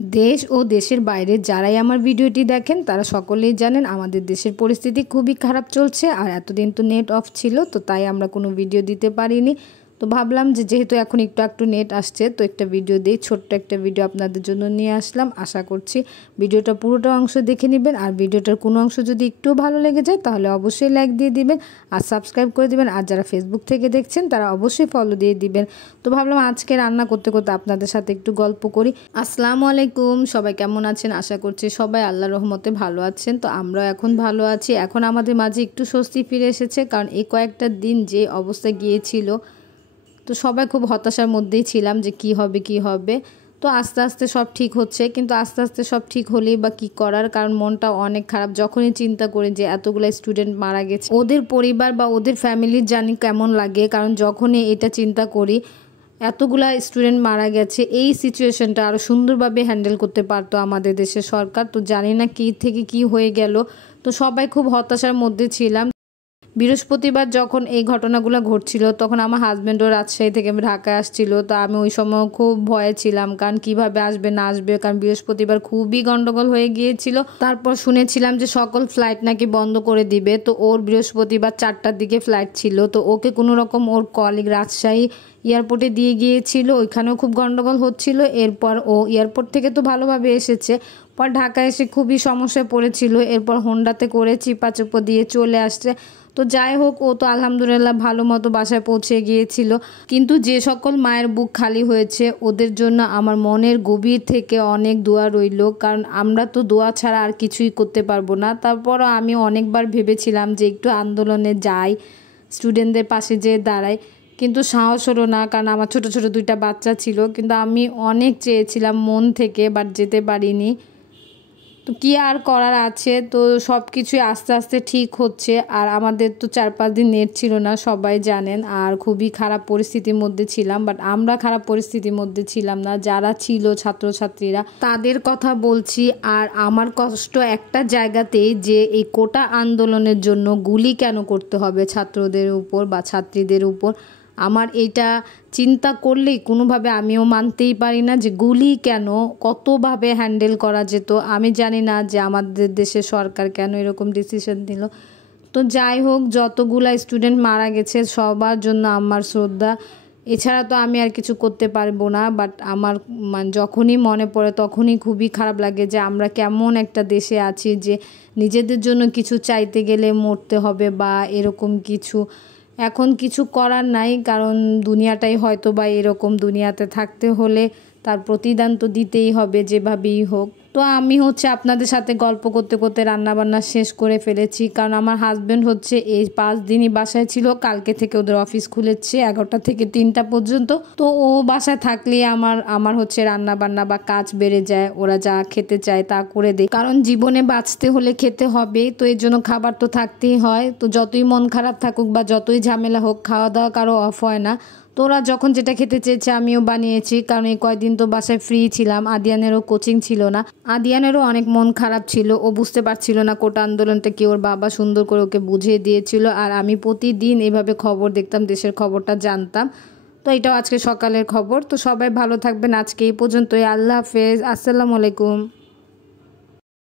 দেশ ও দেশের বাইরে যারাই আমার ভিডিওটি দেখেন তারা সকলেই জানেন আমাদের দেশের পরিস্থিতি খুবই খারাপ চলছে। আর এতদিন তো নেট অফ ছিল, তো তাই আমরা কোনো ভিডিও দিতে পারিনি। তো ভাবলাম যে যেহেতু এখন একটু একটু নেট আসছে, তো একটা ভিডিও দিই, ছোট্ট একটা ভিডিও আপনাদের জন্য নিয়ে আসলাম। আশা করছি ভিডিওটা পুরোটা অংশ দেখে নেবেন। আর ভিডিওটার কোনো অংশ যদি একটু ভালো লেগে যায় তাহলে অবশ্যই লাইক দিয়ে দিবেন আর সাবস্ক্রাইব করে দিবেন। আর যারা ফেসবুক থেকে দেখছেন তারা অবশ্যই ফলো দিয়ে দিবেন। তো ভাবলাম আজকে রান্না করতে করতে আপনাদের সাথে একটু গল্প করি। আসসালামু আলাইকুম, সবাই কেমন আছেন? আশা করছি সবাই আল্লাহর রহমতে ভালো আছেন। তো আমরাও এখন ভালো আছি। এখন আমাদের মাঝে একটু স্বস্তি ফিরে এসেছে, কারণ এই কয়েকটা দিন যে অবস্থা গিয়েছিল, তো সবাই খুব হতাশার মধ্যেই ছিলাম যে কি হবে। তো আস্তে আস্তে সব ঠিক হচ্ছে, কিন্তু আস্তে আস্তে সব ঠিক হলেই বা কী করার, কারণ মনটা অনেক খারাপ যখনই চিন্তা করি যে এতগুলো স্টুডেন্ট মারা গেছে, ওদের পরিবার বা ওদের ফ্যামিলির জানি কেমন লাগে। কারণ যখনই এটা চিন্তা করি এতগুলা স্টুডেন্ট মারা গেছে, এই সিচুয়েশনটা আরও সুন্দরভাবে হ্যান্ডেল করতে পারতো আমাদের দেশের সরকার। তো জানি না কী থেকে কি হয়ে গেল, তো সবাই খুব হতাশার মধ্যে ছিলাম। বৃহস্পতিবার যখন এই ঘটনাগুলো ঘটছিল তখন আমার হাজব্যান্ডও রাজশাহী থেকে ঢাকায় আসছিল। তো আমি ওই সময় খুব ভয়ে ছিলাম, কারণ কিভাবে আসবে না আসবে, কারণ বৃহস্পতিবার খুবই গন্ডগোল হয়ে গিয়েছিল। তারপর শুনেছিলাম যে সকল ফ্লাইট নাকি বন্ধ করে দিবে। তো ওর বৃহস্পতিবার 4টার দিকে ফ্লাইট ছিল, তো ওকে কোনো রকম ওর কলিগ রাজশাহী এয়ারপোর্টে দিয়ে গিয়েছিল, ওইখানেও খুব গন্ডগোল হচ্ছিল। এরপর ও এয়ারপোর্ট থেকে তো ভালোভাবে এসেছে, পর ঢাকায় এসে খুবই সমস্যায় পড়েছিল। এরপর হোন্ডাতে করে চিপাচুপো দিয়ে চলে আসছে। তো যাই হোক, ও তো আলহামদুলিল্লাহ ভালো মতো বাসায় পৌঁছে গিয়েছিল। কিন্তু যে সকল মায়ের বুক খালি হয়েছে ওদের জন্য আমার মনের গভীর থেকে অনেক দোয়া রইল, কারণ আমরা তো দোয়া ছাড়া আর কিছুই করতে পারবো না। তারপরও আমি অনেকবার ভেবেছিলাম যে একটু আন্দোলনে যাই, স্টুডেন্টদের পাশে যেয়ে দাঁড়াই, কিন্তু সাহস হলো না, কারণ আমার ছোট ছোট 2টা বাচ্চা ছিল। কিন্তু আমি অনেক চেয়েছিলাম মন থেকে, বাট যেতে পারিনি। তো কি আর করার আছে, তো সব কিছুই আস্তে আস্তে ঠিক হচ্ছে। আর আমাদের তো 4-5 দিন নেট ছিল না, সবাই জানেন, আর খুবই খারাপ পরিস্থিতির মধ্যে ছিলাম। বাট আমরা খারাপ পরিস্থিতির মধ্যে ছিলাম না, যারা ছিল ছাত্রছাত্রীরা তাদের কথা বলছি। আর আমার কষ্ট একটা জায়গাতেই, যে এই কোটা আন্দোলনের জন্য গুলি কেন করতে হবে ছাত্রদের উপর বা ছাত্রীদের উপর। আমার এটা চিন্তা করলেই কোনোভাবে আমিও মানতেই পারি না যে গুলি কেন, কতভাবে হ্যান্ডেল করা যেত। আমি জানি না যে আমাদের দেশের সরকার কেন এরকম ডিসিশন নিল। তো যাই হোক, যতগুলা স্টুডেন্ট মারা গেছে সবার জন্য আমার শ্রদ্ধা, এছাড়া তো আমি আর কিছু করতে পারবো না। বাট আমার যখনই মনে পড়ে তখনই খুবই খারাপ লাগে যে আমরা কেমন একটা দেশে আছি যে নিজেদের জন্য কিছু চাইতে গেলে মরতে হবে বা এরকম কিছু। এখন কিছু করার নাই, কারণ দুনিয়াটাই হয়তো বা এরকম। দুনিয়াতে থাকতে হলে তার প্রতিদান তো দিতেই হবে যেভাবেই হোক। তো আমি আপনাদের সাথে গল্প করতে করতে রান্নাবান্না শেষ করে ফেলেছি, কারণ আমার হাজব্যান্ড এই 5 দিনই বাসায় ছিল। কালকে থেকে ওদের অফিস খুলেছে 11টা থেকে 3টা পর্যন্ত। তো ও বাসায় থাকলে আমার রান্নাবান্না বা কাজ বেড়ে যায়। ওরা যা খেতে চায় তা করে দেয়, কারণ জীবনে বাঁচতে হলে খেতে হবে, তো এর জন্য খাবার তো থাকতেই হয়। তো যতই মন খারাপ থাকুক বা যতই ঝামেলা হোক, খাওয়া দাওয়া কারো অফ হয় না। তো ওরা যখন যেটা খেতে চেয়েছে আমিও বানিয়েছি, কারণ এই কয়েকদিন তো বাসায় ফ্রি ছিলাম। আদিয়ানেরও কোচিং ছিল না, আদিয়ানেরও অনেক মন খারাপ ছিল, ও বুঝতে পারছিল না কোটা আন্দোলনটা কি। ওর বাবা সুন্দর করে ওকে বুঝিয়ে দিয়েছিল, আর আমি প্রতিদিন এভাবে খবর দেখতাম, দেশের খবরটা জানতাম। তো এটাও আজকে সকালের খবর। তো সবাই ভালো থাকবেন, আজকে এই পর্যন্তই। আল্লাহ হাফেজ, আসসালামু আলাইকুম।